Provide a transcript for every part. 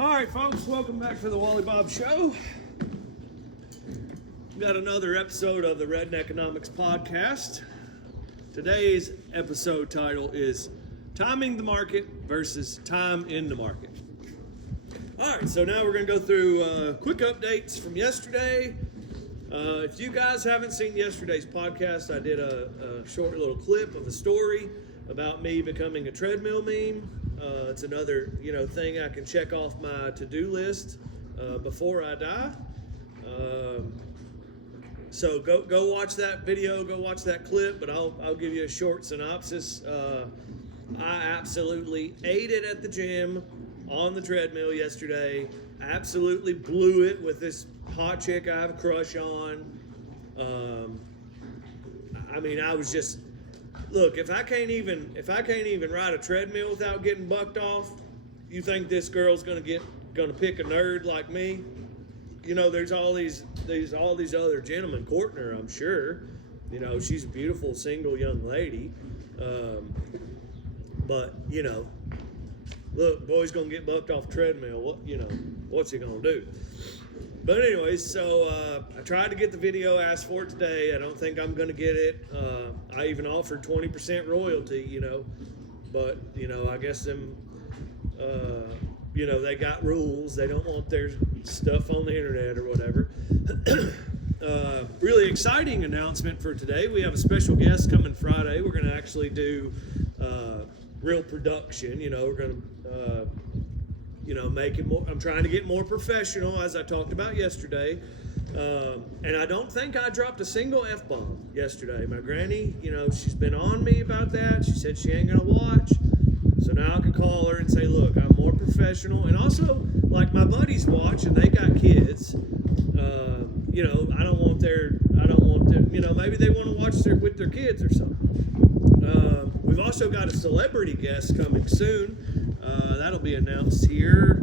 All right, folks, welcome back to the Wally Bob Show. We've got another episode of the Redneckonomics podcast. Today's episode title is Timing the Market versus Time in the Market. All right, so now we're going to go through quick updates from yesterday. If you guys haven't seen yesterday's podcast, I did a short little clip of a story about me becoming a treadmill meme. It's another, thing I can check off my to-do list before I die. So go watch that video, go watch that clip, but I'll give you a short synopsis. I absolutely ate it at the gym on the treadmill yesterday. Absolutely blew it with this hot chick I have a crush on. I was just, look, if I can't even ride a treadmill without getting bucked off, you think this girl's gonna pick a nerd like me? There's all these other gentlemen courting her, I'm sure. She's a beautiful single young lady. But look, boy's gonna get bucked off treadmill. What's he gonna do? But anyways, so I tried to get the video, asked for it today. I don't think I'm going to get it. I even offered 20% royalty, but, I guess them, they got rules. They don't want their stuff on the internet or whatever. Really exciting announcement for today. We have a special guest coming Friday. We're going to actually do real production. We're going to... make it more. I'm trying to get more professional, as I talked about yesterday. And I don't think I dropped a single F-bomb yesterday. My granny, she's been on me about that. She said she ain't going to watch. So now I can call her and say, look, I'm more professional. And also, like, my buddies watch and they got kids. I don't want their, maybe they want to watch with their kids or something. We've also got a celebrity guest coming soon. That'll be announced here.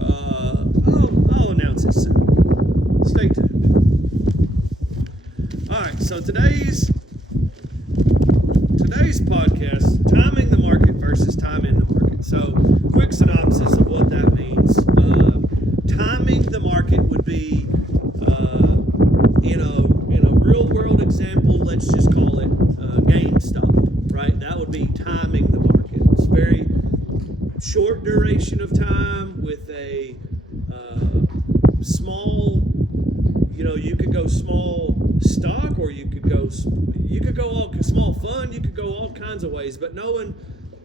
I'll announce it soon. Stay tuned. All right, so today's podcast, timing the market versus time in the market. So, quick synopsis of what that means. Timing the market would be, in a real world example, let's just call it GameStop, right? That would be timing the market. It's very short duration of time with a small, you could go small stock, or you could go all small fund, you could go all kinds of ways, but knowing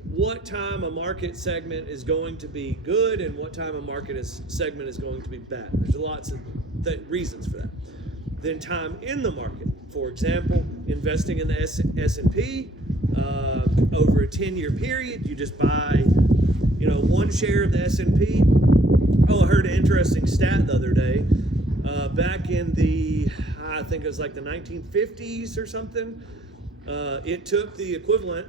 what time a market segment is going to be good and what time a market segment is going to be bad. There's lots of reasons for that. Then time in the market, for example, investing in the S&P over a 10-year period, you just buy one share of the S&P. I heard an interesting stat the other day. Back in I think it was like the 1950s or something, it took the equivalent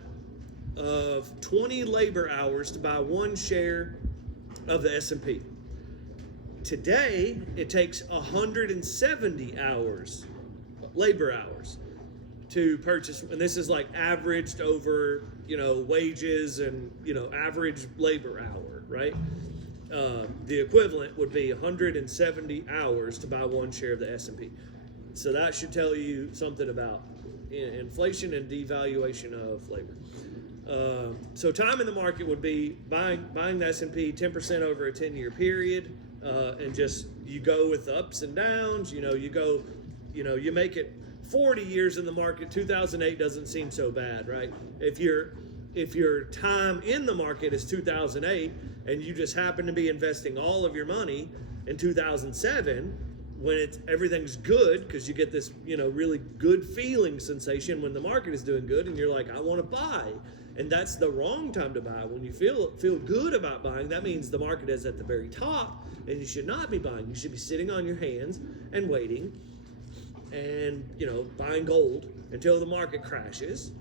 of 20 labor hours to buy one share of the S&P. Today, it takes 170 labor hours to purchase, and this is like averaged over, wages and, average labor hour, right? The equivalent would be 170 hours to buy one share of the S&P. So that should tell you something about inflation and devaluation of labor. So time in the market would be buying the S&P 10% over a 10-year period, and just, you go with the ups and downs, you make it 40 years in the market. 2008 doesn't seem so bad, right? If your time in the market is 2008 and you just happen to be investing all of your money in 2007, when everything's good, because you get this really good feeling sensation when the market is doing good, and you're like, I want to buy, and that's the wrong time to buy. When you feel good about buying, that means the market is at the very top, and you should not be buying. You should be sitting on your hands and waiting, and buying gold until the market crashes.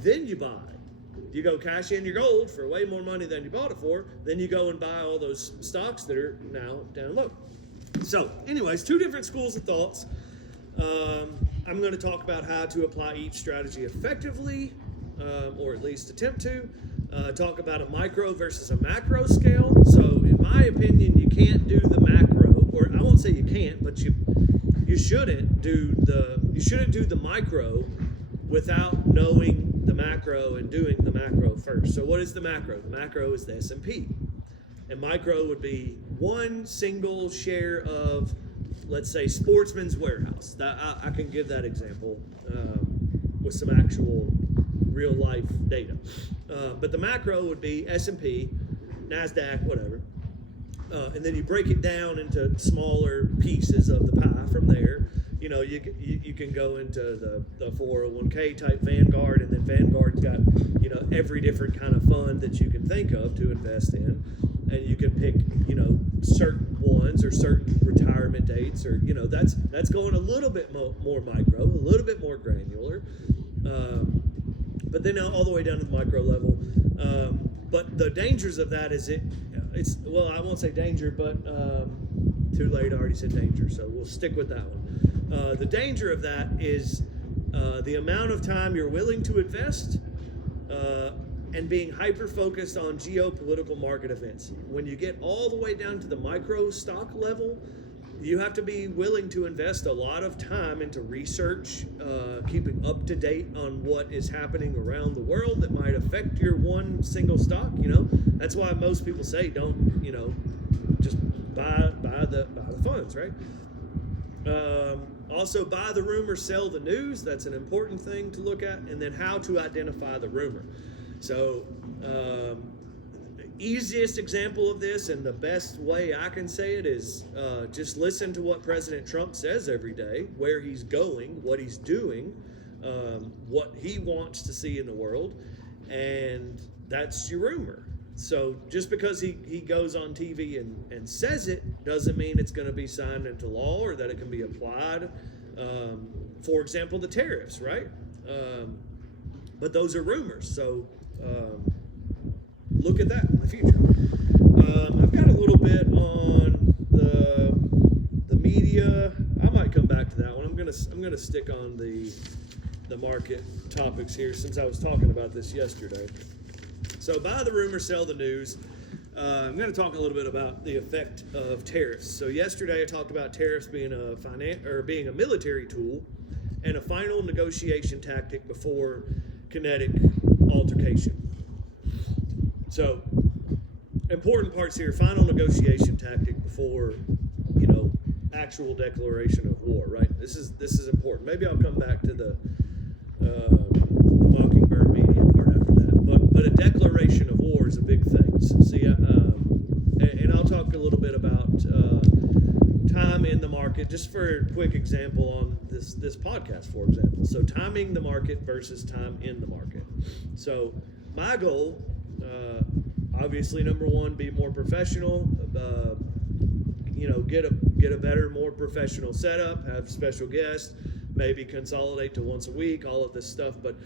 Then you buy. You go cash in your gold for way more money than you bought it for. Then you go and buy all those stocks that are now down low. So, anyways, two different schools of thoughts. I'm going to talk about how to apply each strategy effectively, or at least attempt to. talk about a micro versus a macro scale. So, in my opinion, you can't do the macro, or I won't say you can't, but you shouldn't do the micro without knowing the macro and doing the macro first. So, what is the macro? The macro is the S&P, and micro would be one single share of, let's say, Sportsman's Warehouse. I can give that example with some actual real life data. But the macro would be S&P, NASDAQ, whatever. And then you break it down into smaller pieces of the pie from there. You know, you can go into the 401k type Vanguard, and then Vanguard's got, you know, every different kind of fund that you can think of to invest in. And you can pick, you know, certain ones or certain retirement dates, or, you know, that's going a little bit more micro, a little bit more granular. But then all the way down to the micro level. But the dangers of that is it's well, I won't say danger, but too late, I already said danger, so we'll stick with that one. The danger of that is the amount of time you're willing to invest and being hyper-focused on geopolitical market events. When you get all the way down to the micro stock level, you have to be willing to invest a lot of time into research, keeping up to date on what is happening around the world that might affect your one single stock. You know, that's why most people say don't, you know, just buy the funds, right? Also, buy the rumor, sell the news. That's an important thing to look at. And then how to identify the rumor. So, easiest example of this, and the best way I can say it, is just listen to what President Trump says every day, where he's going, what he's doing, what he wants to see in the world, and that's your rumor. So just because he goes on TV and says it doesn't mean it's going to be signed into law or that it can be applied. For example, the tariffs, right? But those are rumors. So look at that in the future. I've got a little bit on the media. I might come back to that one. I'm gonna stick on the market topics here, since I was talking about this yesterday. So buy the rumor, sell the news. I'm going to talk a little bit about the effect of tariffs. So yesterday I talked about tariffs being a military tool and a final negotiation tactic before kinetic altercation. So important parts here: final negotiation tactic before, you know, actual declaration of war. Right. This is important. Maybe I'll come back to the Mockingbird media part after that. But a declaration of war is a big thing. So, see, and I'll talk a little bit about time in the market, just for a quick example on this podcast, for example. So timing the market versus time in the market. So my goal, obviously, number one, be more professional. You know, get a better, more professional setup. Have special guests. Maybe consolidate to once a week. All of this stuff, but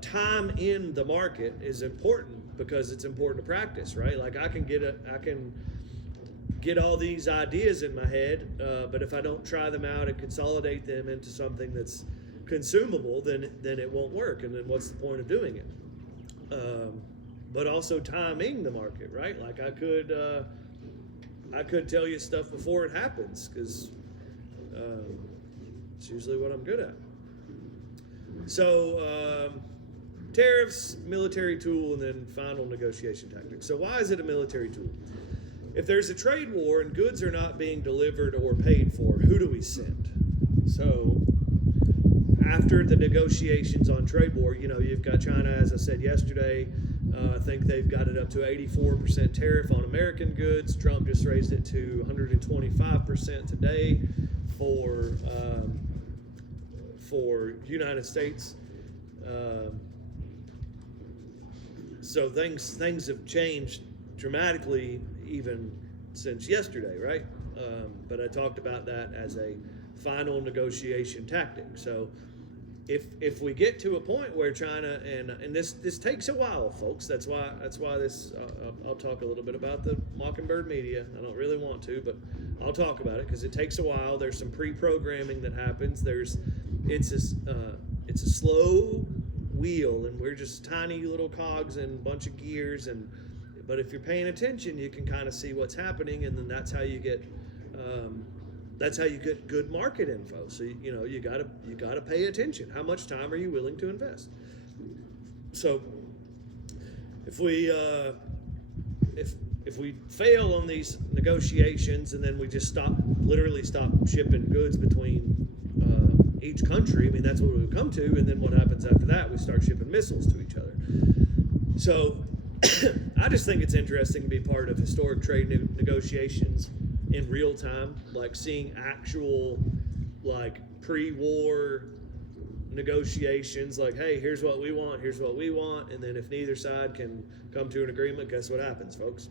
time in the market is important because it's important to practice, right? Like I can get all these ideas in my head, but if I don't try them out and consolidate them into something that's consumable, then it won't work. And then what's the point of doing it? But also timing the market, right? Like I could tell you stuff before it happens, because it's usually what I'm good at. So tariffs, military tool, and then final negotiation tactics. So why is it a military tool? If there's a trade war and goods are not being delivered or paid for, who do we send? So after the negotiations on trade war, you know, you've got China, as I said yesterday. I think they've got it up to 84% tariff on American goods. Trump just raised it to 125% today for United States. So things have changed dramatically even since yesterday, right? But I talked about that as a final negotiation tactic. So if we get to a point where China and this takes a while, folks. That's why this I'll talk a little bit about the Mockingbird media. I don't really want to, but I'll talk about it because it takes a while. There's some pre-programming that happens. It's a slow wheel, and we're just tiny little cogs and a bunch of gears. But if you're paying attention, you can kind of see what's happening, and then that's how you get good market info. So you gotta pay attention. How much time are you willing to invest? So if we fail on these negotiations, and then we just literally stop shipping goods between each country, I mean, that's what we would come to. And then what happens after that? We start shipping missiles to each other. So I just think it's interesting to be part of historic trade negotiations in real time, like seeing actual, like, pre-war negotiations, like, hey, here's what we want, and then if neither side can come to an agreement, guess what happens, folks?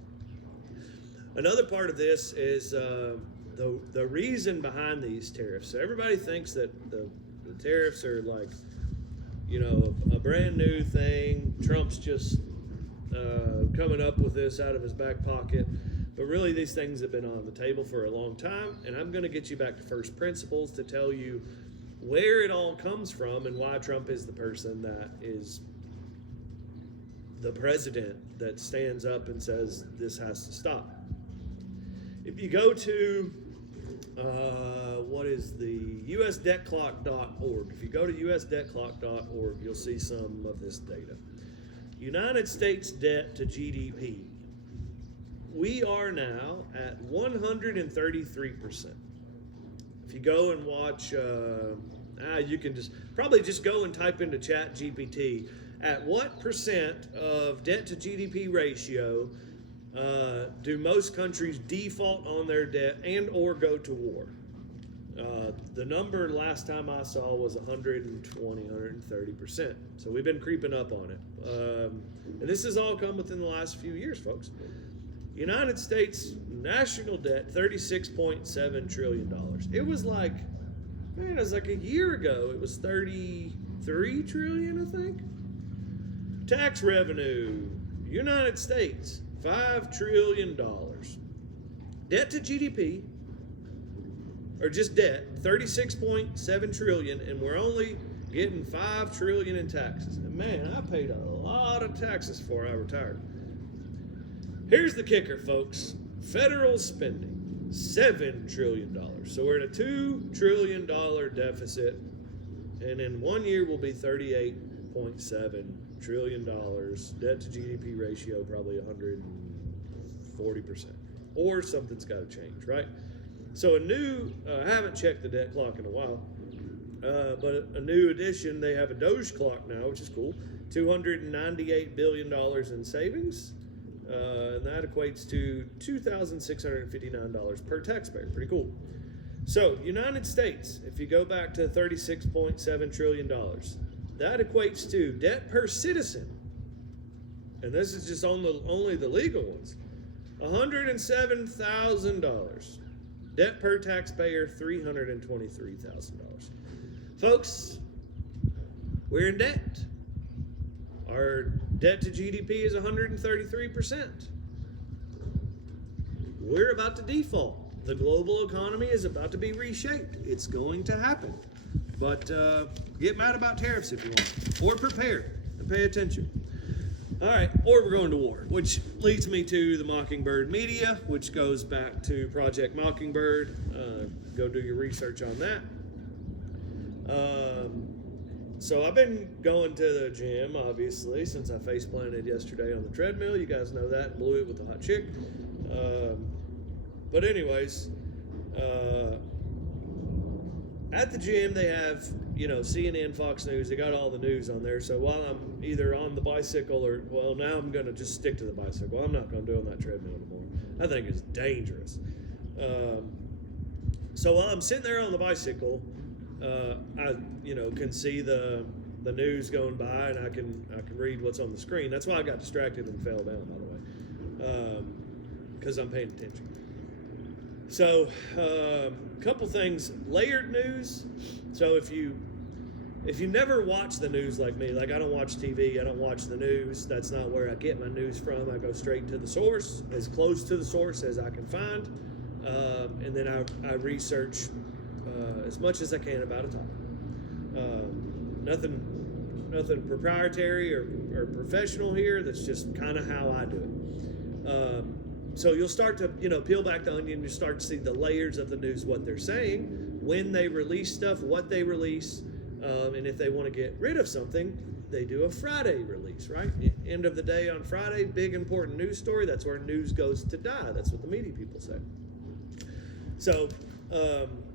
Another part of this is the reason behind these tariffs. So everybody thinks that the tariffs are like, a brand new thing. Trump's just coming up with this out of his back pocket. But really, these things have been on the table for a long time, and I'm going to get you back to first principles to tell you where it all comes from and why Trump is the person that is the president that stands up and says this has to stop. If you go to what is the usdebtclock.org, if you go to usdebtclock.org, you'll see some of this data. United States debt to GDP. We are now at 133%. If you go and watch, you can probably just go and type into Chat GPT, at what percent of debt to GDP ratio do most countries default on their debt and or go to war? The number last time I saw was 120, 130%. So we've been creeping up on it. And this has all come within the last few years, folks. United States national debt, $36.7 trillion. It was like a year ago, it was $33 trillion, I think. Tax revenue, United States, $5 trillion. Debt to GDP, or just debt, $36.7 trillion, and we're only getting $5 trillion in taxes. And man, I paid a lot of taxes before I retired. Here's the kicker, folks. Federal spending, $7 trillion. So we're at a $2 trillion deficit, and in 1 year we'll be $38.7 trillion. Debt to GDP ratio probably 140%. Or something's got to change, right? So I haven't checked the debt clock in a while, but a new edition, they have a Doge clock now, which is cool. $298 billion in savings. And that equates to $2,659 per taxpayer. Pretty cool. So, United States, if you go back to $36.7 trillion, that equates to debt per citizen, and this is just only the legal ones, $107,000. Debt per taxpayer, $323,000. Folks, we're in debt. Our debt to GDP is 133%. We're about to default. The global economy is about to be reshaped. It's going to happen. But get mad about tariffs if you want. Or prepare and pay attention. All right, or we're going to war, which leads me to the Mockingbird Media, which goes back to Project Mockingbird. Go do your research on that. So I've been going to the gym, obviously, since I face planted yesterday on the treadmill. You guys know that. Blew it with the hot chick. But anyways, at the gym they have, CNN, Fox News. They got all the news on there. So while I'm either on the bicycle now I'm going to just stick to the bicycle. I'm not going to do on that treadmill anymore. I think it's dangerous. So while I'm sitting there on the bicycle, I can see the news going by, and I can read what's on the screen. That's why I got distracted and fell down, by the way, because I'm paying attention. So, a couple things. Layered news. So if you never watch the news like me, like I don't watch TV, I don't watch the news. That's not where I get my news from. I go straight to the source, as close to the source as I can find, and then I research as much as I can about a topic. Nothing nothing proprietary or professional here. That's just kind of how I do it. So you'll start to, peel back the onion. You start to see the layers of the news, what they're saying, when they release stuff, what they release, and if they want to get rid of something, they do a Friday release, right? End of the day on Friday, big important news story. That's where news goes to die. That's what the media people say. So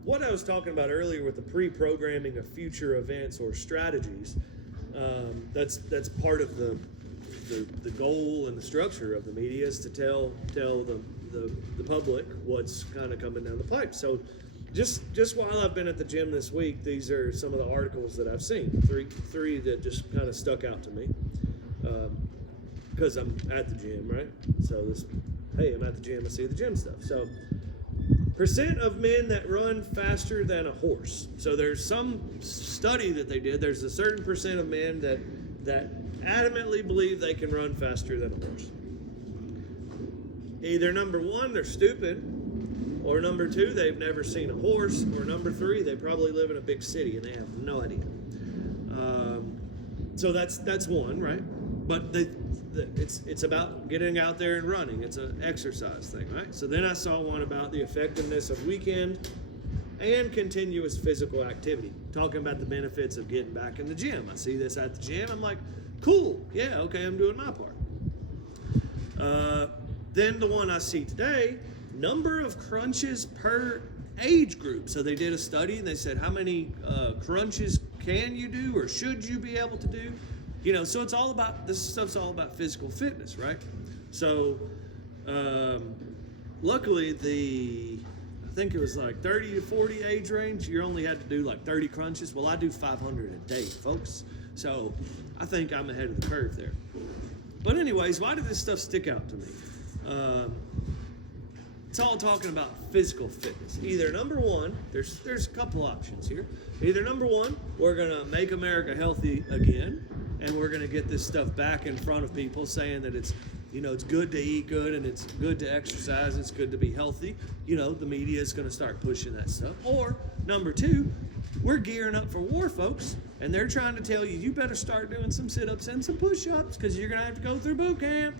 what I was talking about earlier with the pre-programming of future events or strategies, that's part of the goal and the structure of the media is to tell the public what's kind of coming down the pipe. So just while I've been at the gym this week, these are some of the articles that I've seen. Three that just kind of stuck out to me because I'm at the gym, right? So I'm at the gym, I see the gym stuff. So percent of men that run faster than a horse. So there's some study that they did. There's a certain percent of men that adamantly believe they can run faster than a horse. Either number one, they're stupid, or number two, they've never seen a horse, or number three, they probably live in a big city and they have no idea. So that's one, right? But it's about getting out there and running. It's an exercise thing, right? So then I saw one about the effectiveness of weekend and continuous physical activity, talking about the benefits of getting back in the gym. I see this at the gym. I'm like, cool. Yeah, okay, I'm doing my part. Then the one I see today, number of crunches per age group. So they did a study and they said, how many crunches can you do or should you be able to do? So it's all about, this stuff's all about physical fitness, right? So luckily I think it was like 30 to 40 age range, you only had to do like 30 crunches. Well, I do 500 a day, folks. So I think I'm ahead of the curve there. But anyways, why did this stuff stick out to me? It's all talking about physical fitness. Either number one, there's a couple options here. Either number one, we're gonna make America healthy again, and we're gonna get this stuff back in front of people, saying that it's good to eat good and it's good to exercise, it's good to be healthy. The media is gonna start pushing that stuff. Or number two, we're gearing up for war, folks, and they're trying to tell you, you better start doing some sit-ups and some push-ups because you're gonna have to go through boot camp.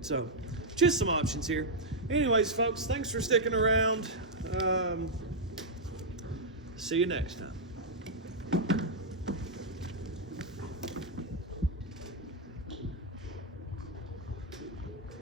So, just some options here. Anyways, folks, thanks for sticking around. See you next time.